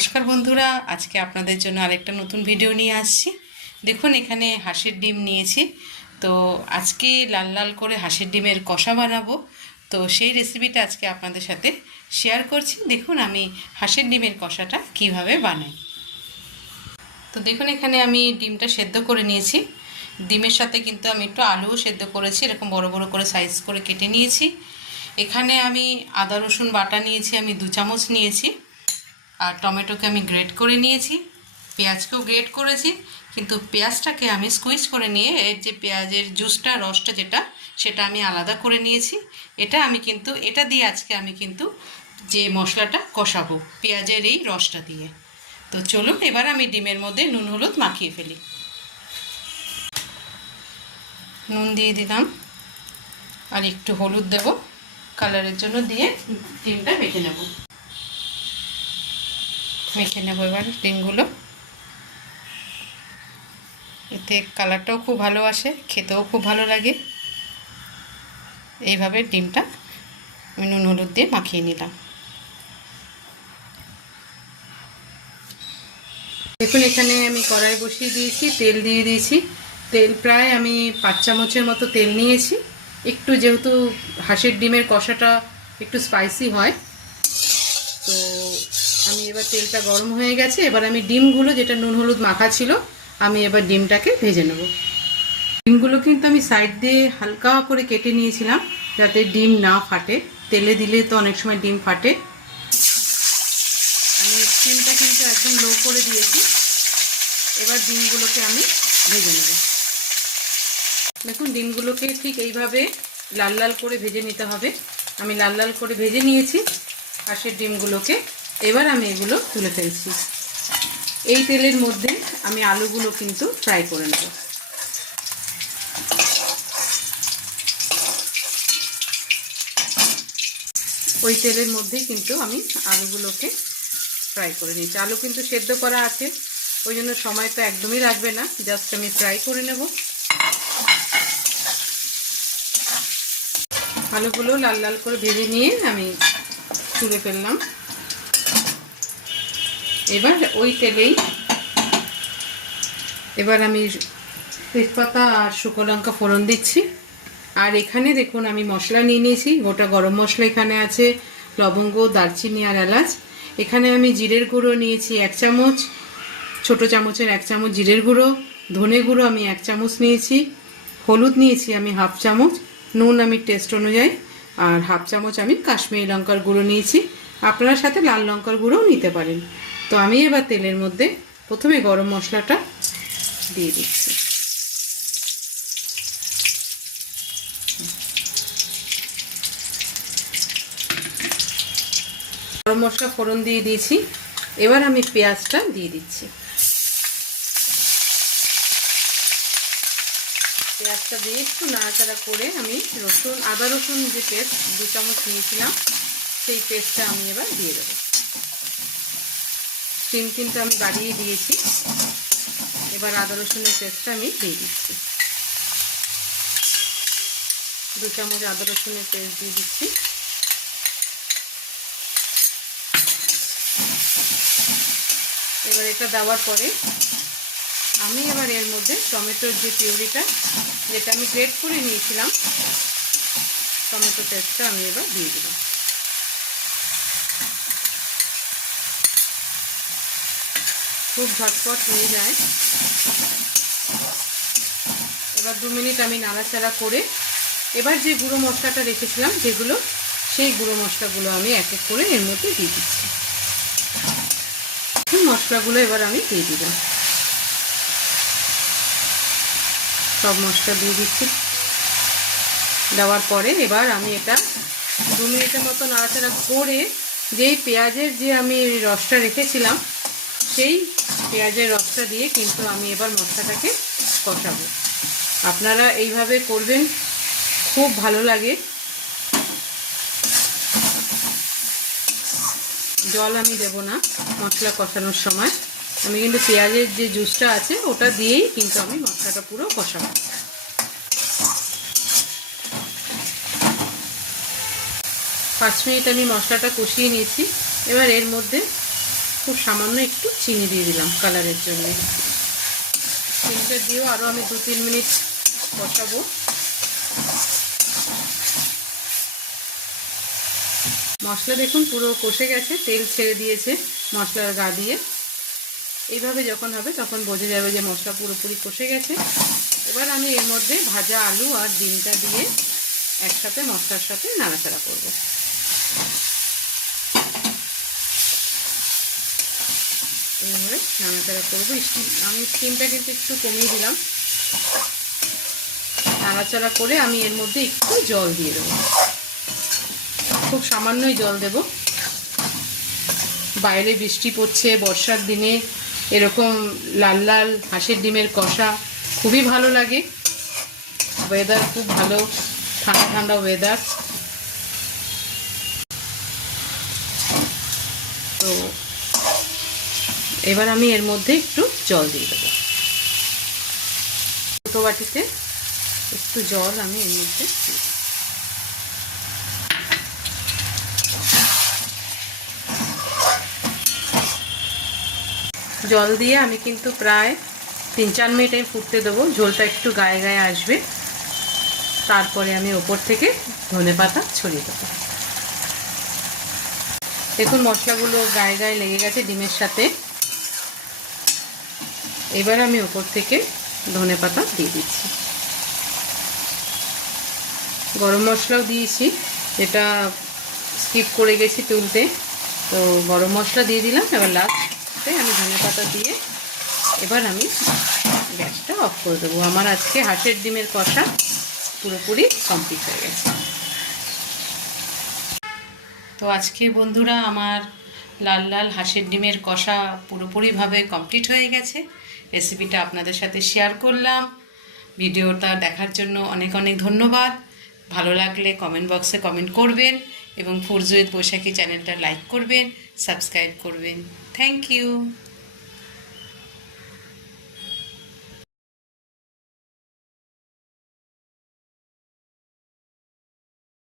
নমস্কার বন্ধুরা, আজকে আপনাদের জন্য আরেকটা নতুন ভিডিও নিয়ে আসছি। দেখুন, এখানে হাঁসের ডিম নিয়েছি। তো আজকে লাল লাল করে হাঁসের ডিমের কষা বানাবো। তো সেই রেসিপিটা আজকে আপনাদের সাথে শেয়ার করছি। দেখুন আমি হাঁসের ডিমের কষাটা কিভাবে বানাই। তো দেখুন, এখানে আমি ডিমটা সেদ্ধ করে নিয়েছি। ডিমের সাথে কিন্তু আমি একটু আলুও সেদ্ধ করেছি, এরকম বড় বড় করে সাইজ করে কেটে নিয়েছি। এখানে আমি আদা রসুন বাটা নিয়েছি, আমি 2 চামচ নিয়েছি। আর টমেটোকে আমি গ্রেট করে নিয়েছি, পেঁয়াজকেও গ্রেট করেছি, কিন্তু পেঁয়াজটাকে আমি স্কুইজ করে নিয়ে এর যে পেঁয়াজের জুসটা, রসটা যেটা, সেটা আমি আলাদা করে নিয়েছি। এটা দিয়ে আজকে আমি কিন্তু যে মশলাটা কষাবো পেঁয়াজের এই রসটা দিয়ে। তো চলুন এবার আমি ডিমের মধ্যে নুন হলুদ মাখিয়ে ফেলি। নুন দিয়ে দিলাম আর একটু হলুদ দেব কালারের জন্য, দিয়ে ডিমটা মেখে নেব। এবার ডিমগুলো, এতে কালারটাও খুব ভালো আসে, খেতেও খুব ভালো লাগে। এইভাবে ডিমটা আমি নুন হলুদ দিয়ে মাখিয়ে নিলাম। দেখুন, এখানে আমি কড়াই বসিয়ে দিয়েছি, তেল দিয়ে দিয়েছি। তেল প্রায় আমি 5 চামচের মতো তেল নিয়েছি। একটু যেহেতু হাঁসের ডিমের কষাটা একটু স্পাইসি হয়, তো আমি এবার তেলটা গরম হয়ে গেছে। এবার আমি ডিমগুলো, যেটা নুন হলুদ মাখা ছিল, আমি এবার ডিমটাকে ভেজে নেব। ডিমগুলো কিন্তু আমি সাইড দিয়ে হালকা করে কেটে নিয়েছিলাম, যাতে ডিম না ফাটে। তেলে দিলে তো অনেক সময় ডিম ফাটে। আমি স্টিমটা কিন্তু একদম লো করে দিয়েছি। এবার ডিমগুলোকে আমি ভেজে নেব। দেখুন, ডিমগুলোকে ঠিক এইভাবে লাল লাল করে ভেজে নিতে হবে। আমি লাল লাল করে ভেজে নিয়েছি হাঁসের ডিমগুলোকে। এবার আমি এগুলো তুলে ফেলছি। এই তেলের মধ্যে আমি আলুগুলো কিন্তু ফ্রাই করে নেব। ওই তেলের মধ্যেই কিন্তু আমি আলুগুলোকে ফ্রাই করে নিয়েছি। আলু কিন্তু সেদ্ধ করা আছে, ওই জন্য সময় তো একদমই লাগবে না, জাস্ট আমি ফ্রাই করে নেব। আলুগুলো লাল লাল করে ভেজে নিয়ে আমি তুলে ফেললাম। এবার ওই তেলেই আমি তেজপাতা আর শুকনো লঙ্কা ফোড়ন দিচ্ছি। আর এখানে দেখুন, আমি মশলা নিয়ে নিয়েছি। গোটা গরম মশলা এখানে আছে, লবঙ্গ, দারচিনি আর এলাচ। এখানে আমি জিরের গুঁড়ো নিয়েছি 1 চামচ, ছোটো চামচের 1 চামচ জিরের গুঁড়ো। ধনে গুঁড়ো আমি 1 চামচ নিয়েছি। হলুদ নিয়েছি আমি 1/2 চামচ। নুন আমি টেস্ট অনুযায়ী। আর 1/2 চামচ আমি কাশ্মীরি লঙ্কার গুঁড়ো নিয়েছি। আপনার সাথে লাল লঙ্কার গুঁড়োও নিতে পারেন। তো আমি এবার তেলের মধ্যে প্রথমে গরম মশলাটা দিয়ে দিচ্ছি। গরম মশলা ফোড়ন দিয়ে দিয়েছি। এবার আমি পেঁয়াজটা দিয়ে দিচ্ছি। পেঁয়াজটা দিয়ে একটু নাড়াচাড়া করে আমি আদা রসুন যে পেস্ট 2 চামচ নিয়েছিলাম, সেই পেস্টটা আমি এবার দিয়ে দেবো। স্টিম কিন্তু আমি বাড়িয়ে দিয়েছি। এবার আদা রসুনের পেস্টটা আমি দিয়ে দিচ্ছি। 2 চামচ আদা রসুনের পেস্ট দিয়ে দিচ্ছি। এবার এটা দেওয়ার পরে আমি এবার এর মধ্যে টমেটোর যে পিউরিটা, যেটা আমি গ্রেট করে নিয়েছিলাম, টমেটো পেস্টটা আমি এবার দিয়ে দিলাম। খুব ঝটপট হয়ে যায়। এবার 2 মিনিট আমি নাড়াচাড়া করে এবার যে গুঁড়ো মশলাটা রেখেছিলাম সেই গুঁড়ো মশলাগুলো আমি এক এক করে এর মধ্যে দিয়ে দিচ্ছি। মশলাগুলো এবার আমি দিয়ে দিলাম। সব মশলা দিয়ে দিচ্ছি। দেওয়ার পরে এবার আমি এটা 2 মিনিটের মতো নাড়াচাড়া করে যেই পেঁয়াজের যে আমি রসটা রেখেছিলাম, সেই পেঁয়াজের রসটা দিয়ে কিন্তু আমি এবার মশলাটাকে কষাবো। আপনারা এইভাবে করবেন, খুব ভালো লাগে। জল আমি দেব না মশলা কষানোর সময়। আমি কিন্তু পেঁয়াজের যে জুসটা আছে ওটা দিয়েই কিন্তু আমি মশলাটা পুরো কষাবো। 5 মিনিট আমি মশলাটা কষিয়ে নিয়েছি। এবার এর মধ্যে খুব সামান্য একটু চিনি দিয়ে দিলাম কালারের জন্য। চিনিটা দিয়েও আরও আমি 2-3 মিনিট কষাবো। মশলা দেখুন পুরো কষে গেছে, তেল ছেড়ে দিয়েছে মশলার গা দিয়ে। এইভাবে যখন হবে তখন বোঝা যাবে যে মশলা পুরোপুরি কষে গেছে। এবার আমি এর মধ্যে ভাজা আলু আর ডিমটা দিয়ে একসাথে মশলার সাথে নাড়াচাড়া করব। এইভাবে নাড়াচাড়া করবো। আমি স্টিমটা কিন্তু একটু কমিয়ে দিলাম। নাড়াচাড়া করে আমি এর মধ্যে একটু জল দিয়ে দেবো, খুব সামান্যই জল দেব। বাইরে বৃষ্টি পড়ছে, বর্ষার দিনে এরকম লাল লাল হাঁসের ডিমের কষা খুবই ভালো লাগে। ওয়েদার খুব ভালো, ঠান্ডা ঠান্ডা ওয়েদার। তো এবার আমি এর মধ্যে একটু জল দিয়ে দেবো। ছোটো বাটিতে একটু জল আমি এর মধ্যে জল দিয়ে আমি কিন্তু প্রায় 3-4 মিনিট ফুটতে দেবো। ঝোলটা একটু গায়ে গায়ে আসবে, তারপরে আমি ওপর থেকে ধনেপাতা ছড়িয়ে দেবো। দেখুন মশলাগুলো গায়ে গায়ে লেগে গেছে ডিমের সাথে। এবার আমি ওপর থেকে ধনেপাতা দিয়ে দিচ্ছি। গরম মশলাও দিয়েছি, এটা স্কিপ করে গেছি তুলতে, তো গরম মশলা দিয়ে দিলাম। এবার লাস্টে আমি ধনেপাতা দিয়ে এবার আমি গ্যাসটা অফ করে দেবো। আমার আজকে হাঁসের ডিমের কষা পুরোপুরি কমপ্লিট হয়ে গেছে। তো আজকে বন্ধুরা আমার লাল লাল হাঁসের ডিমের কষা পুরোপুরিভাবে কমপ্লিট হয়ে গেছে। রেসিপিটা আপনাদের সাথে শেয়ার করলাম। ভিডিওটা দেখার জন্য অনেক অনেক ধন্যবাদ। ভালো লাগলে কমেন্ট বক্সে কমেন্ট করবেন এবং ফুরজু উইথ বৈশাখী চ্যানেলটা লাইক করবেন, সাবস্ক্রাইব করবেন। Thank you.